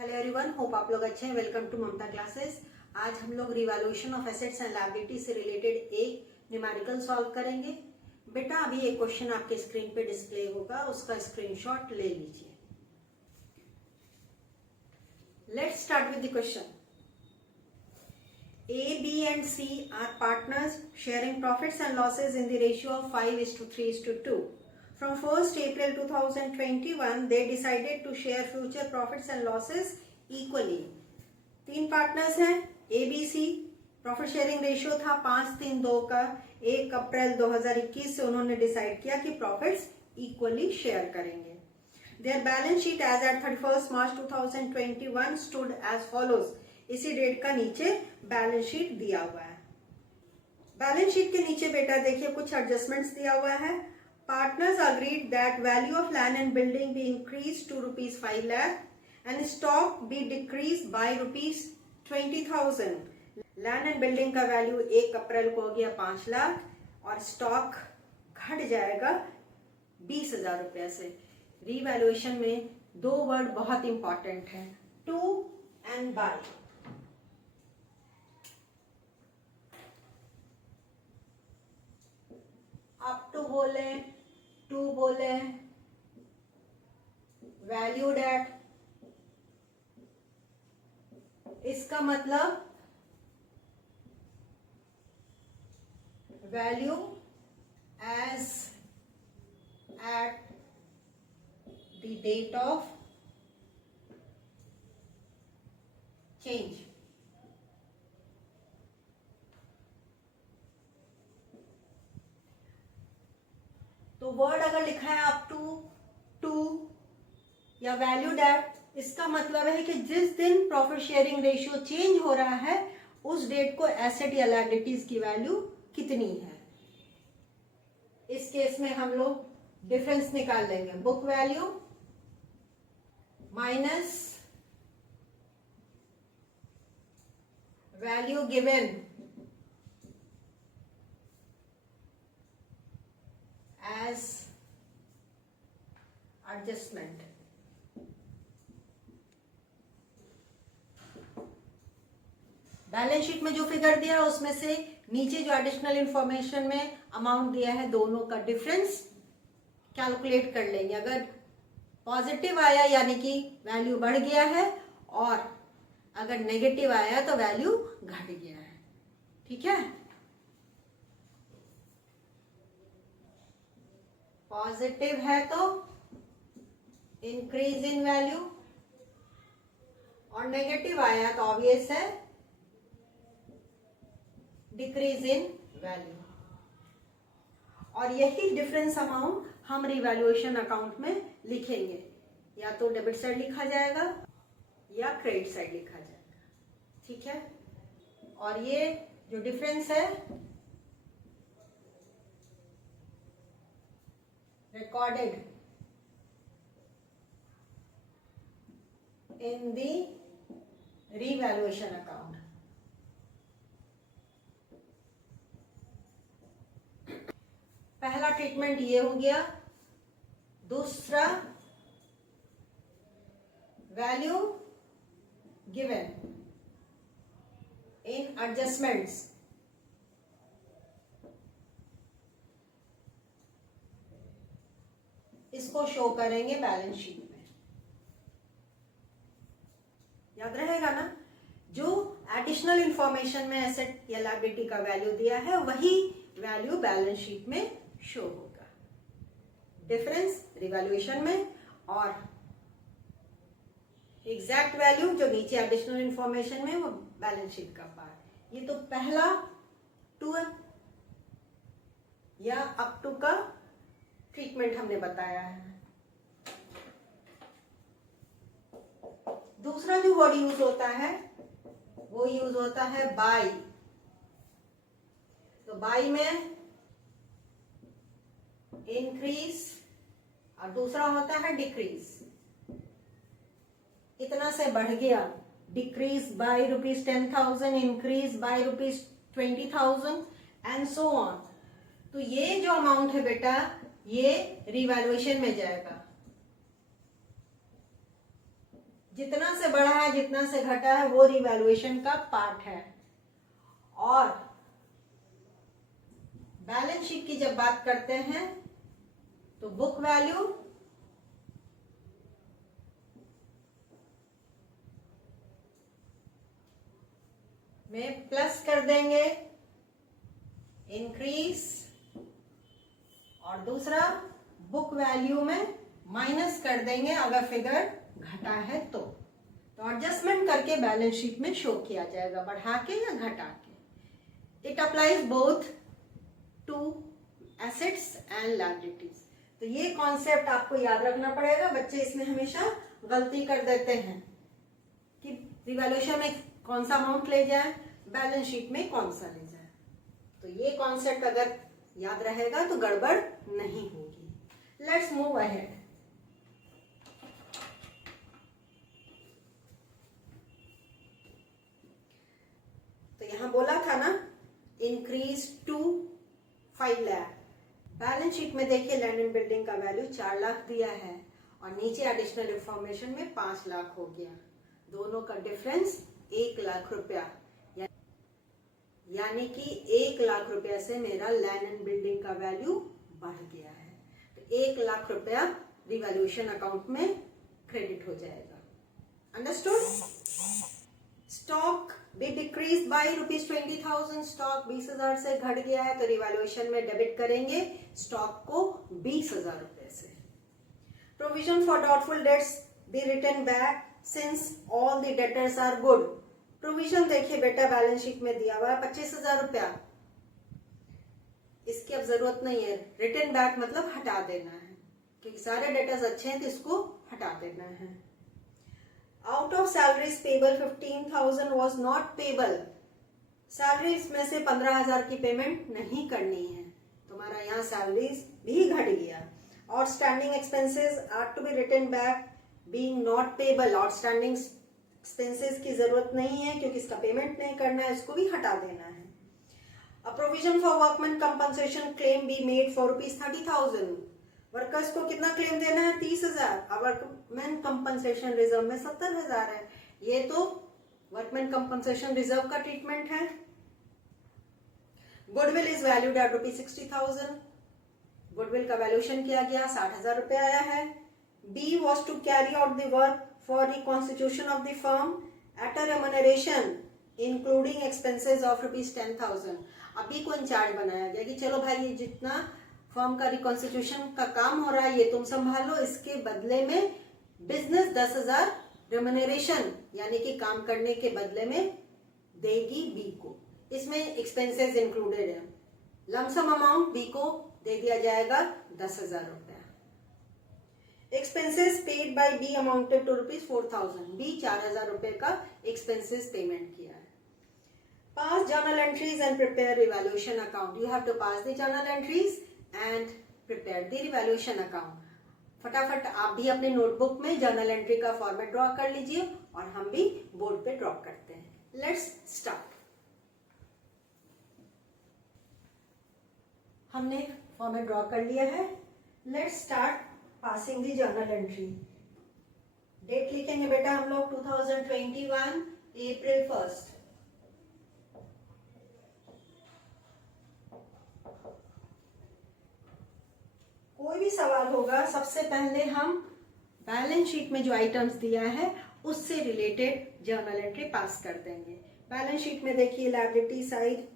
Hello everyone, hope आप लोग अच्छे हैं। Welcome to Mamta classes. आज हम लोग revaluation of assets and liability से रिलेटेड एक न्यूमेरिकल सॉल्व करेंगे। बेटा अभी एक क्वेश्चन आपके स्क्रीन पे डिस्प्ले होगा, उसका स्क्रीनशॉट ले लीजिए। Let's start with the question. A, B and C are partners sharing profits and losses in the ratio of 5:3:2. From 1st April 2021, they decided to share future profits and losses equally. 3 partners हैं A, B, C। Profit sharing ratio था 5:3:2 का। 1 अप्रैल 2021 से उन्होंने decide किया कि profits equally share करेंगे। Their balance sheet as at 31st March 2021 stood as follows. इसी date का नीचे बैलेंस शीट दिया हुआ है। बैलेंस शीट के नीचे बेटा देखिए कुछ एडजस्टमेंट्स दिया हुआ है। Partners agreed that value of land and building be increase to ₹5 lakh and stock be decrease by ₹20,000। Land and building का वैल्यू 1 अप्रैल को हो गया 5 लाख और स्टॉक घट जाएगा 20,000 रुपए से। रीवैल्यूएशन में 2 वर्ड बहुत इंपॉर्टेंट है, to and by. Up to बोले, टू बोले, वैल्यूड एट, इसका मतलब value as at the date of change. तो वर्ड अगर लिखा है अप टू या वैल्यूड एट, इसका मतलब है कि जिस दिन प्रॉफिट शेयरिंग रेशियो चेंज हो रहा है उस डेट को एसेट या लायबिलिटीज की वैल्यू कितनी है। इस केस में हम लोग डिफरेंस निकाल लेंगे। Book value minus value given as adjustment। Balance sheet में जो फिगर दिया है उसमें से नीचे जो एडिशनल इंफॉर्मेशन में अमाउंट दिया है दोनों का डिफरेंस कैलकुलेट कर लेंगे। अगर पॉजिटिव आया यानी कि वैल्यू बढ़ गया है और अगर नेगेटिव आया तो वैल्यू घट गया है। ठीक है, पॉजिटिव है तो इंक्रीज इन वैल्यू और नेगेटिव आया तो ऑब्वियस है डिक्रीज इन वैल्यू। और यही डिफरेंस अमाउंट हम रिवैल्यूएशन अकाउंट में लिखेंगे, या तो डेबिट साइड लिखा जाएगा या क्रेडिट साइड लिखा जाएगा। ठीक है, और ये जो डिफरेंस है recorded in the revaluation account। पहला ट्रीटमेंट ये हो गया। दूसरा वैल्यू गिवन इन एडजस्टमेंट्स। इसको शो करेंगे बैलेंस शीट में। याद रहेगा ना, जो एडिशनल इंफॉर्मेशन में एसेट या लायबिलिटी का वैल्यू दिया है वही वैल्यू बैलेंस शीट में शो होगा। डिफरेंस रिवैल्यूएशन में और एग्जैक्ट वैल्यू जो नीचे एडिशनल इंफॉर्मेशन में वो बैलेंस शीट का पार्ट। ये तो पहला टू या अप टू का ट्रीटमेंट हमने बताया है। दूसरा जो वर्ड यूज होता है वो यूज होता है बाय। तो बाय में इंक्रीज और दूसरा होता है डिक्रीज। इतना से बढ़ गया, decrease by ₹10,000, increase by ₹20,000 and so on. तो ये जो अमाउंट है बेटा ये रिवैल्यूएशन में जाएगा। जितना से बढ़ा है जितना से घटा है वो रिवैल्यूएशन का पार्ट है। और बैलेंस शीट की जब बात करते हैं तो बुक वैल्यू में प्लस कर देंगे इंक्रीज, और दूसरा बुक वैल्यू में माइनस कर देंगे अगर फिगर घटा है तो एडजस्टमेंट करके बैलेंस शीट में शो किया जाएगा, बढ़ा के या घटा के। It applies both to assets and liabilities. तो ये कॉन्सेप्ट आपको याद रखना पड़ेगा, बच्चे इसमें हमेशा गलती कर देते हैं कि रिवैल्यूएशन में कौन सा अमाउंट ले जाए, बैलेंस शीट में कौन सा ले जाए। तो ये कॉन्सेप्ट अगर याद रहेगा तो गड़बड़ नहीं होगी। Let's move ahead. तो यहां बोला था ना increase to 5 lakh. Balance sheet में देखिए लैंड एंड बिल्डिंग का वैल्यू 4 लाख दिया है और नीचे एडिशनल इंफॉर्मेशन में 5 लाख हो गया। दोनों का डिफरेंस 1 लाख रुपया, यानी कि 1 लाख रुपया से मेरा लैंड एंड बिल्डिंग का वैल्यू बढ़ गया है। तो 1 लाख रुपया रिवैल्यूएशन अकाउंट में क्रेडिट हो जाएगा। अंडरस्टूड? स्टॉक भी डिक्रीज बाय ₹20,000। स्टॉक 20,000 से घट गया है तो रिवैल्यूएशन में डेबिट करेंगे स्टॉक को 20,000 रुपए से। Provision for doubtful debts be return back since all the debtors are good. Provision देखिए बेटा बैलेंस शीट में दिया हुआ है 25,000 रुपया, इसकी अब जरूरत नहीं है। रिटर्न बैक मतलब हटा देना है, क्योंकि सारे डेटर्स अच्छे हैं तो इसको हटा देना है। Out of salaries payable 15,000 was not payable. Salaries में से 15,000 की पेमेंट नहीं करनी है, तुम्हारा यहाँ सैलरीज भी घट गया। Outstanding expenses are to be return back being not payable. Outstanding expenses की जरूरत नहीं है क्योंकि इसका पेमेंट नहीं करना है, इसको भी हटा देना है। A provision for workman compensation claim be made for ₹30,000। Workers को कितना क्लेम देना है? 30,000। वर्कमैन कंपनसेशन रिजर्व में 70,000 है। ये तो वर्कमैन कंपनसेशन रिजर्व का ट्रीटमेंट है। Goodwill is valued at ₹60,000। Goodwill का वैल्यूएशन किया गया 60,000 रुपए आया है। B was to carry out the work for reconstitution of the firm at a remuneration including expenses of ₹10,000। अभी को इंचार्ज बनाया गया कि चलो भाई ये जितना फर्म का रिकॉन्स्टिट्यूशन का काम हो रहा है ये तुम संभालो, इसके बदले में बिजनेस 10,000 रेमुनरेशन यानी कि काम करने के बदले में देगी बी को। इसमें एक्सपेंसेस इंक्लूडेड है। लमसम अमाउंट बी को दे दिया जाएगा 10,000 रुपया। Expenses paid by B amounted to ₹4,000। B 4,000 रुपए का एक्सपेंसेस पेमेंट किया है। Pass journal entries and prepare revaluation account. You have to pass the journal entries and prepare the revaluation account. फटाफट आप भी अपने नोटबुक में जर्नल एंट्री का फॉर्मेट ड्रॉ कर लीजिए और हम भी बोर्ड पे ड्रॉ करते हैं। Let's start. हमने फॉर्मेट ड्रॉ कर लिया है। Let's start passing the journal entry. Date लिखेंगे बेटा हम लोग 2021 अप्रैल 1। कोई भी सवाल होगा सबसे पहले हम बैलेंस शीट में जो आइटम्स दिया है उससे रिलेटेड जर्नल एंट्री पास कर देंगे। बैलेंस शीट में देखिए लायबिलिटी साइड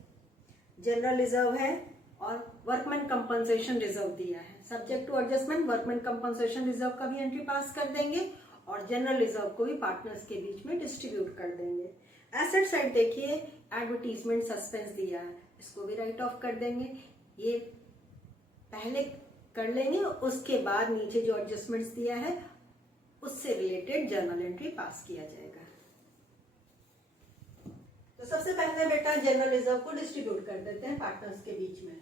जनरल रिजर्व है और वर्कमैन कंपनसेशन रिजर्व दिया है। Subject to adjustment workman compensation reserve का भी एंट्री पास कर देंगे और जनरल रिजर्व को भी पार्टनर्स के बीच में डिस्ट्रीब्यूट कर देंगे। एसेट साइड देखिए एडवर्टीजमेंट सस्पेंस दिया है, इसको भी राइट ऑफ कर देंगे। ये पहले कर लेंगे, उसके बाद नीचे जो एडजस्टमेंट्स दिया है उससे रिलेटेड जर्नल एंट्री पास किया जाएगा। तो सबसे पहले बेटा जनरल रिजर्व को डिस्ट्रीब्यूट कर देते हैं पार्टनर्स के बीच में।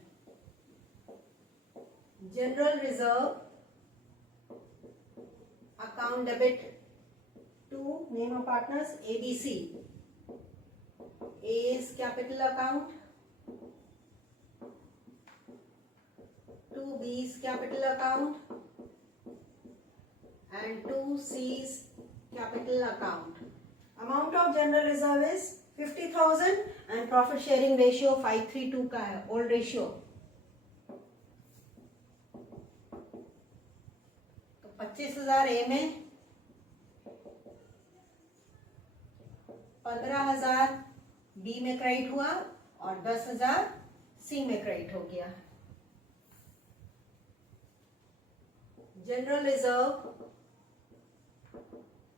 General reserve account debit to name of partners ABC। A is capital account, to B's capital account and to C's capital account. Amount of general reserve is 50,000 and profit sharing ratio 5:3:2 का है, old ratio. तो 25,000 A में, 15,000 B में credit हुआ और 10,000 C में credit हो गया. General reserve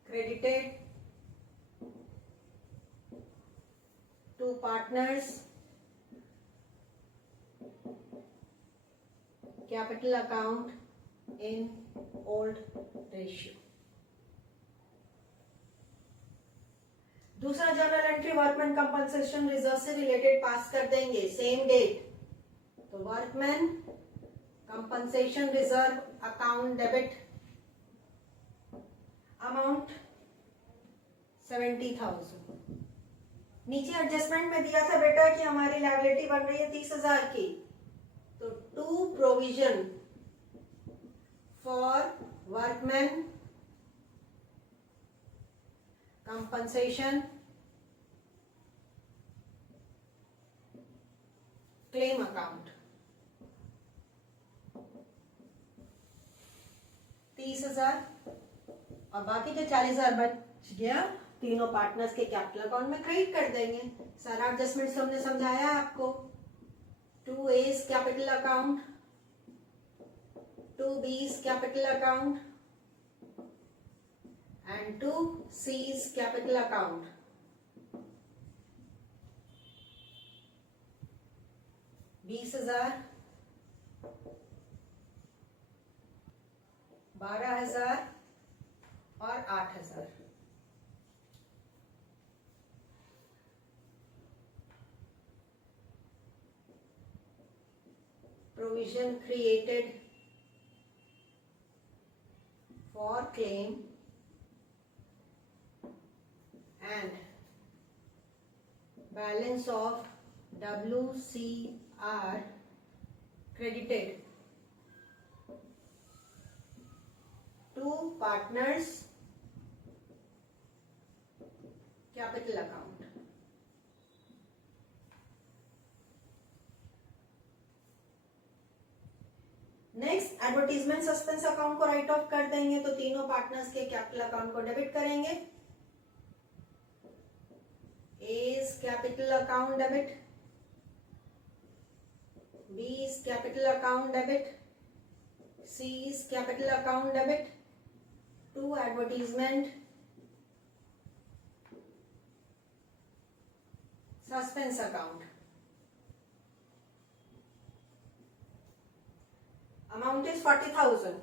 credited to partners, capital account in old ratio. दूसरा journal entry workman compensation reserve से रिलेटेड पास कर देंगे, सेम डेट. तो workman compensation reserve account debit amount 70,000. नीचे एडजस्टमेंट में दिया था बेटा कि हमारी लायबिलिटी बन रही है 30,000 की, तो to provision for workman compensation claim account 30,000 और बाकी जो 40,000 बच गया तीनों पार्टनर्स के कैपिटल अकाउंट में क्रेडिट कर देंगे. सारा एडजस्टमेंट हमने समझाया आपको. 2A's capital account, 2B's capital account and 2C's capital account. $20,000, 12,000 और 8,000. Provision created for claim and balance of WCR credited to partners capital account. Next advertisement suspense account को right of कर देंगे, तो तीनों पार्टनर्स के कैपिटल अकाउंट को debit करेंगे. A's capital account debit, B's capital account debit, C's capital account debit. To advertisement suspense account. Amount is 40,000.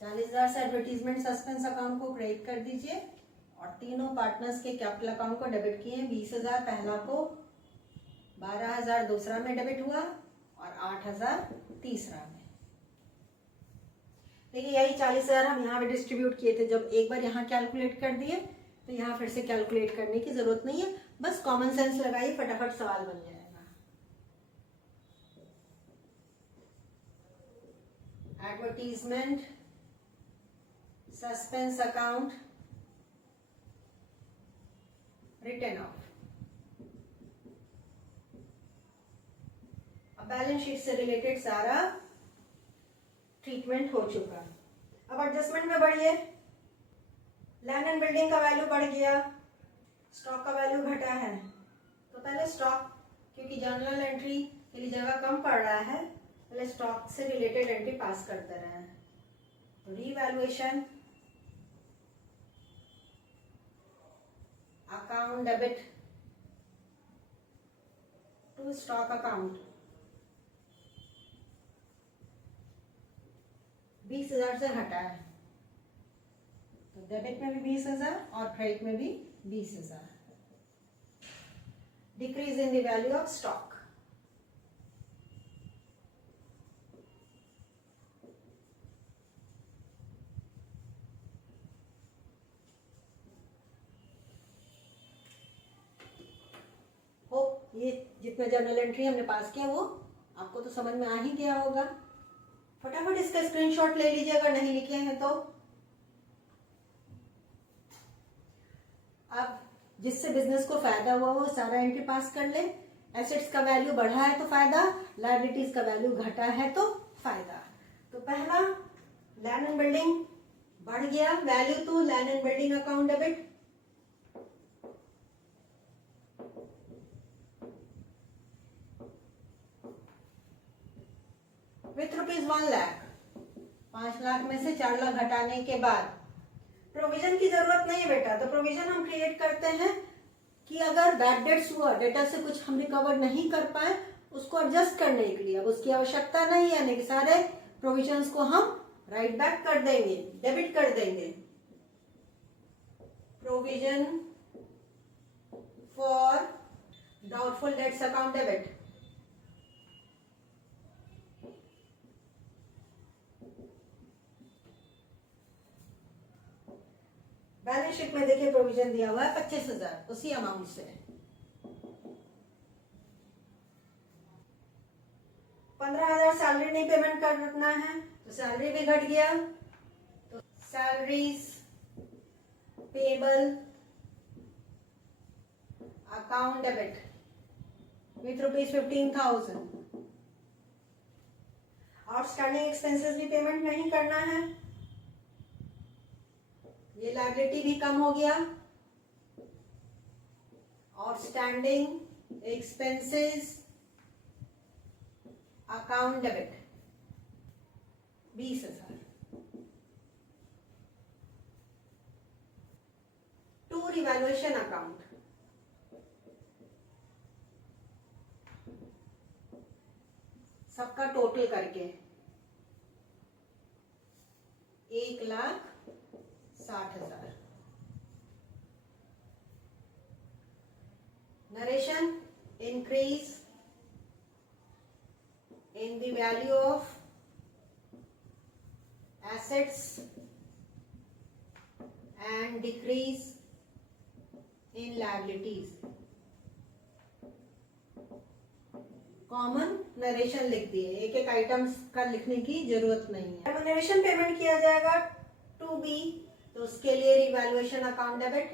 40,000 से advertisement suspense account को क्रेडिट कर दीजिए और तीनों पार्टनर्स के कैपिटल अकाउंट को डेबिट किए. 20,000 पहला को, 12,000 दूसरा में डेबिट हुआ और 8,000 तीसरा में. देखिए यही 40,000 हम यहाँ पे डिस्ट्रीब्यूट किए थे. जब एक बार यहाँ कैलकुलेट कर दिए तो यहाँ फिर से कैलकुलेट करने की जरूरत नहीं है, बस कॉमन सेंस लगाइए, फटाफट सवाल बन जाएगा. Advertisement suspense account return of. अब बैलेंस शीट से रिलेटेड सारा ट्रीटमेंट हो चुका. अब एडजस्टमेंट में बढ़िए. लैंड एंड बिल्डिंग का वैल्यू बढ़ गया, स्टॉक का वैल्यू घटा है. तो पहले स्टॉक, क्योंकि जर्नल एंट्री के लिए जगह कम पड़ रहा है, पहले स्टॉक से रिलेटेड एंट्री पास करते रहे. तो revaluation account debit to stock account 20,000 से हटा है, तो डेबिट में भी 20,000 और क्रेडिट में भी 20,000. Decrease in the value of stock. ये जितना जर्नल एंट्री हमने पास किया वो आपको तो समझ में आ ही गया होगा. फटाफट इसका स्क्रीनशॉट ले लीजिए अगर नहीं लिखे हैं तो। अब जिससे बिजनेस को फायदा हुआ वो सारा एंट्री पास कर ले। एसेट्स का वैल्यू बढ़ा है तो फायदा, लायबिलिटीज का वैल्यू घटा है तो फायदा। तो पहला लैंड एंड बिल्डिंग बढ़ गया, value to land and building account debit. With ₹1 lakh, 5 lakh में से 4 लाख घटाने के बाद प्रोविजन की जरूरत नहीं है बेटा। तो प्रोविजन हम क्रिएट करते हैं कि अगर बैड डेट्स हुआ, डेटा से कुछ हम रिकवर नहीं कर पाए, उसको एडजस्ट करने के लिए अब उसकी आवश्यकता नहीं है, यानी कि सारे प्रोविजंस को हम राइट बैक कर देंगे, डेबिट कर देंगे। Provision for doubtful dates account debit. Balance sheet में देखिए प्रोविजन दिया हुआ है 25,000, उसी अमाउंट से 15,000 सैलरी नहीं पेमेंट करना है तो सैलरी भी घट गया। तो salaries payable account debit with ₹15,000। Outstanding expenses भी पेमेंट नहीं करना है, ये लायबिलिटी भी कम हो गया। Outstanding expenses account debit 20,000। To revaluation account, सबका टोटल करके 1,60,000। Narration increase in the value of assets and decrease in liabilities। Common narration लिख दिए, एक एक आइटम्स का लिखने की जरूरत नहीं है। रेम्यूनरेशन पेमेंट किया जाएगा टू बी, तो उसके लिए रिवैल्यूएशन अकाउंट डेबिट।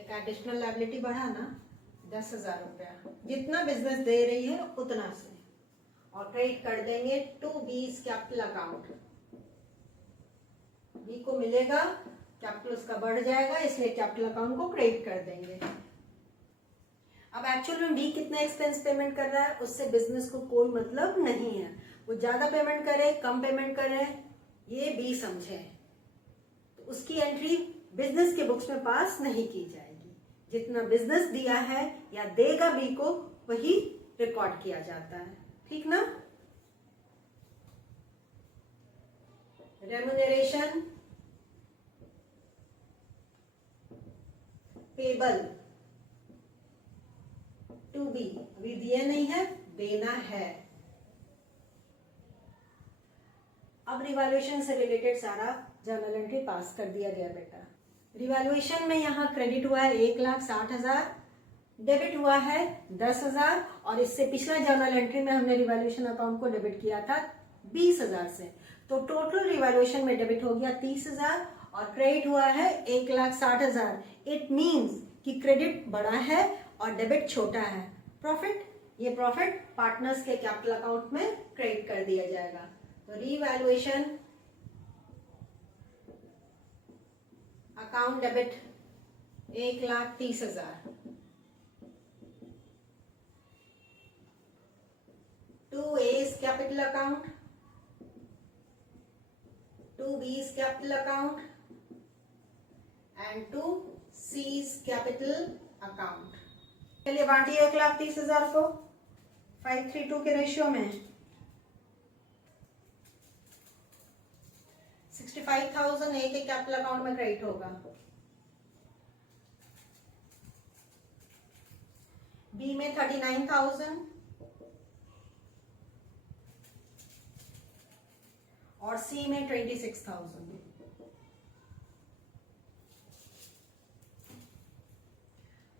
एक एडिशनल लायबिलिटी बढ़ा ना, 10,000 रुपया, जितना बिजनेस दे रही है उतना से, और क्रेडिट कर देंगे to B capital account. B को मिलेगा, कैपिटल उसका बढ़ जाएगा, इसलिए कैपिटल अकाउंट को क्रेडिट कर देंगे। अब एक्चुअल में बी कितना एक्सपेंस पेमेंट कर रहा है उससे बिजनेस को कोई मतलब नहीं है। वो ज्यादा पेमेंट करे कम पेमेंट करे ये बी समझे, तो उसकी एंट्री बिजनेस के बुक्स में पास नहीं की जाएगी। जितना बिजनेस दिया है या देगा बी को वही रिकॉर्ड किया जाता है, ठीक ना। रेम्यूनरेशन पेबल टू बी, अभी दिया नहीं है, देना है। अब रिवैल्यूएशन से रिलेटेड सारा जर्नल एंट्री पास कर दिया गया बेटा। रिवैल्यूएशन में यहाँ क्रेडिट हुआ है 1,60,000, डेबिट हुआ है 10,000, और इससे पिछला जर्नल एंट्री में हमने रिवैल्यूएशन अकाउंट को डेबिट किया था 20,000 से। तो टोटल रिवैल्यूएशन में डेबिट हो गया 30,000 और क्रेडिट हुआ है 1,60,000। इट मीन्स कि क्रेडिट बड़ा है और डेबिट छोटा है। प्रॉफिट, ये प्रॉफिट पार्टनर्स के कैपिटल अकाउंट में क्रेडिट कर दिया जाएगा। तो revaluation account debit 1,30,000 to A's capital account, to B's capital account and to C's capital account. चलिए बांटिए 1,30,000 को 5:3:2 के रेशियो में। 65,000 A के कैपिटल अकाउंट में क्रेडिट होगा, B में 39,000 और C में 26,000।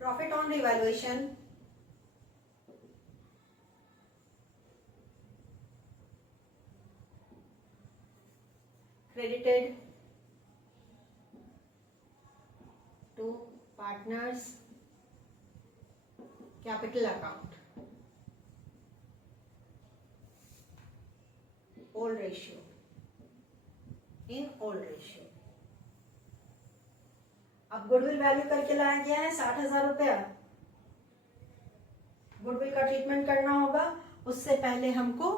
Profit on revaluation to partners capital account. Old ratio. In old ratio. अब गुडविल वैल्यू करके लाया गया है 60,000 रुपया. गुडविल का ट्रीटमेंट करना होगा. उससे पहले हमको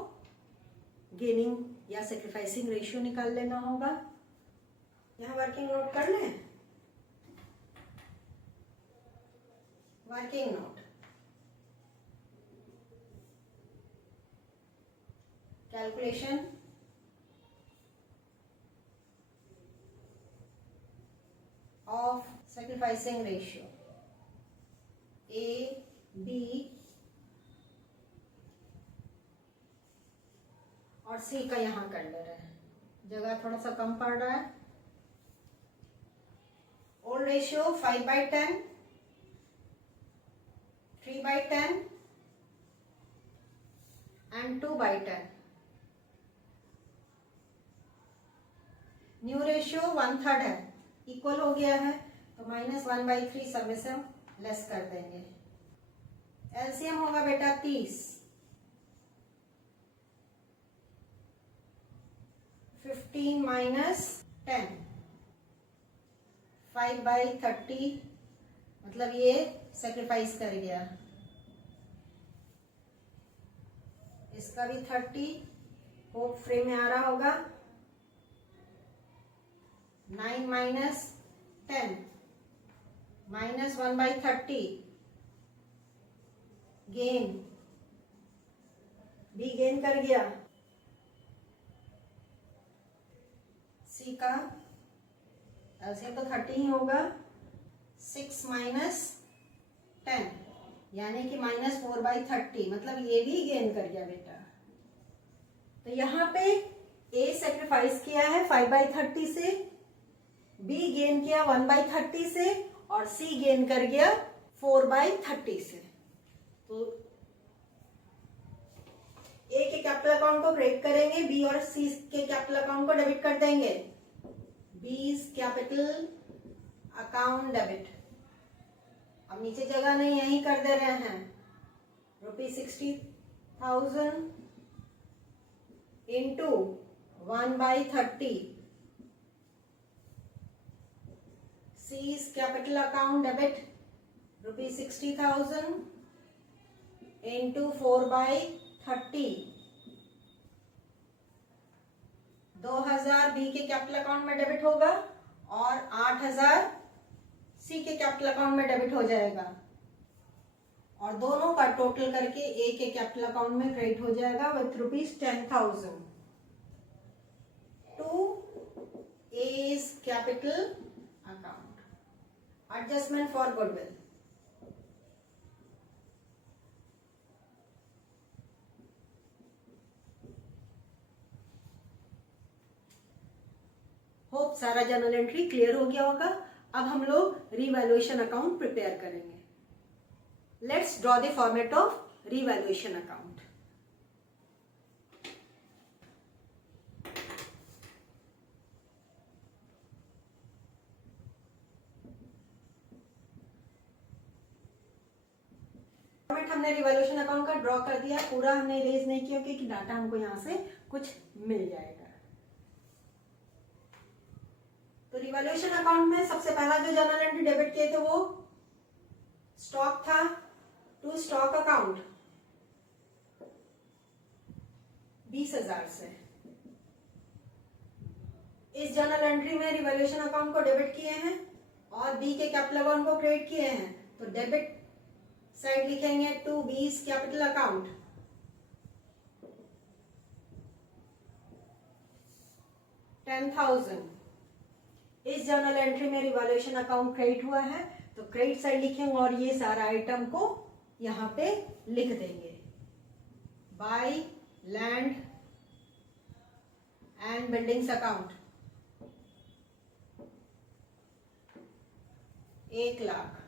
गेनिंग या सेक्रीफाइसिंग रेशियो निकाल लेना होगा. यहाँ वर्किंग नोट कर लें. Working note. Calculation of sacrificing ratio. A, B और C का यहाँ कर ले रहे हैं. जगह थोड़ा सा कम पड़ रहा है. Old ratio 5/10, 3/10 and 2/10. New ratio 1/3 है. इक्वल हो गया है तो -1/3 सब में से हम लेस कर देंगे. एलसीएम होगा बेटा 30. 15 - 10 5/30 मतलब ये सेक्रीफाइस कर गया. इसका भी 30 होप फ्रेम में आ रहा होगा. 9 - 10 -1/30 गेन. बी गेन कर गया. सी का एलसीएम तो 30 ही होगा. 6 - 10 यानी कि -4/30 मतलब ये भी गेन कर गया बेटा. तो यहाँ पे ए सेक्रीफाइस किया है 5/30 से, बी गेन किया 1/30 से और सी गेन कर गया 4/30 से. तो ए के कैपिटल अकाउंट को क्रेडिट करेंगे, बी और सी के कैपिटल अकाउंट को डेबिट कर देंगे. B capital account debit. अब नीचे जगह नहीं, यही कर दे रहे हैं. ₹60,000 into 1/30. C's capital account debit ₹60,000 into 4/30. 2,000 B के कैपिटल अकाउंट में डेबिट होगा और 8,000 C के कैपिटल अकाउंट में डेबिट हो जाएगा और दोनों का टोटल करके A के कैपिटल अकाउंट में क्रेडिट हो जाएगा with ₹10,000 to A's capital account. Adjustment for goodwill. Hope सारा जर्नल एंट्री क्लियर हो गया होगा. अब हम लोग रीवैल्यूएशन अकाउंट प्रिपेयर करेंगे. Let's draw the format of revaluation account. हमने रिवॉल्यूशन अकाउंट का ड्रॉ कर दिया. पूरा हमने इरेज नहीं किया क्योंकि डाटा हमको यहां से कुछ मिल जाएगा. तो रिवॉल्यूशन अकाउंट में सबसे पहला जो जर्नल एंट्री डेबिट किए थे वो स्टॉक था. टू स्टॉक अकाउंट 20,000 से. इस जर्नल एंट्री में रिवॉल्यूशन अकाउंट को डेबिट किए हैं और बी के कैपिटल अकाउंट को क्रेडिट किए हैं. तो डेबिट साइड लिखेंगे टू बी's कैपिटल अकाउंट. 10,000. इस जर्नल एंट्री में रिवॉल्यूशन अकाउंट क्रेडिट हुआ है तो क्रेडिट साइड लिखेंगे और ये सारा आइटम को यहां पे लिख देंगे. By land and buildings account 1,00,000.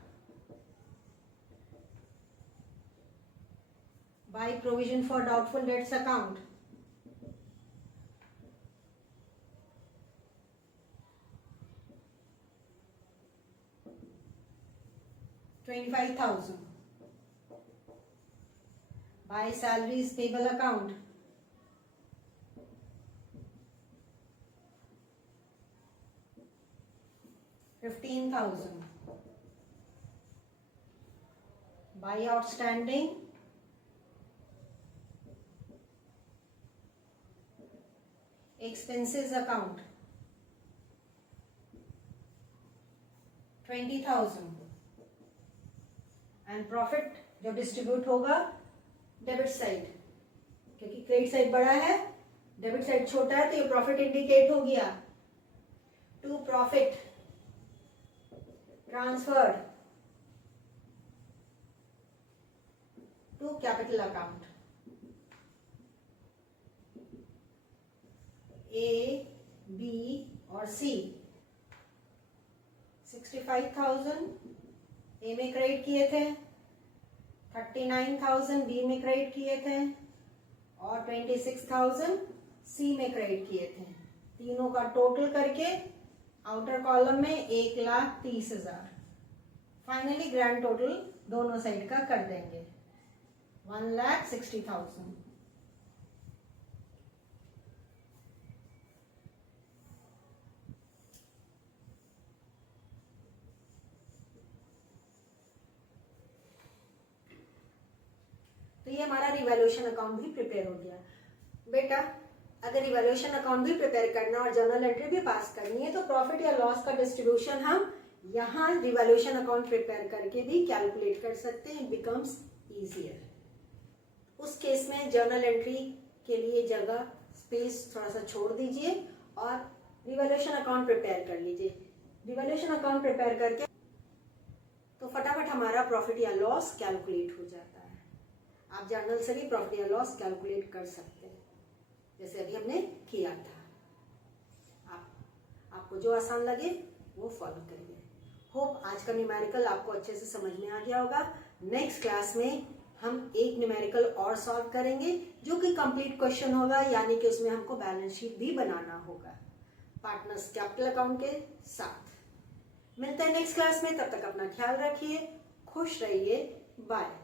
By provision for doubtful debts account 1 25,000. By salaries payable account, 15,000. By outstanding, expenses account, 20,000. And profit जो डिस्ट्रीब्यूट होगा डेबिट साइड, क्योंकि क्रेडिट साइड बड़ा है, डेबिट साइड छोटा है, तो ये प्रॉफिट इंडिकेट हो गया. To profit transferred to capital account, A, B और सी. 65,000 ए में क्रेडिट किए थे, 39,000 बी में क्रेडिट किए थे और 26,000 सी में क्रेडिट किए थे. तीनों का टोटल करके आउटर कॉलम में 1,30,000. फाइनली ग्रैंड टोटल दोनों साइड का कर देंगे 1,60,000. तो ये हमारा रिवैल्यूएशन अकाउंट भी प्रिपेयर हो गया. बेटा अगर रिवैल्यूएशन अकाउंट भी प्रिपेयर करना और जर्नल एंट्री भी पास करनी है तो प्रॉफिट या लॉस का डिस्ट्रीब्यूशन हम यहाँ रिवैल्यूएशन अकाउंट प्रिपेयर करके भी कैलकुलेट कर सकते हैं. It becomes easier. उस केस में जर्नल एंट्री के लिए जगह स्पेस थोड़ा सा छोड़ दीजिए और रिवैल्यूएशन अकाउंट प्रिपेयर कर लीजिए. रिवैल्यूएशन अकाउंट प्रिपेयर करके तो फटाफट हमारा प्रॉफिट या लॉस कैलकुलेट हो जाता है. आप जर्नल से भी प्रॉफिट या लॉस कैलकुलेट कर सकते हैं जैसे अभी हमने किया था. आपको जो आसान लगे वो फॉलो करिए. होप आज का न्यूमेरिकल आपको अच्छे से समझ में आ गया होगा. नेक्स्ट क्लास में हम एक न्यूमेरिकल और सॉल्व करेंगे जो कि कंप्लीट क्वेश्चन होगा, यानी कि उसमें हमको बैलेंस शीट भी बनाना होगा पार्टनर्स कैपिटल अकाउंट के साथ. मिलते हैं नेक्स्ट क्लास में. तब तक अपना ख्याल रखिए, खुश रहिए. बाय.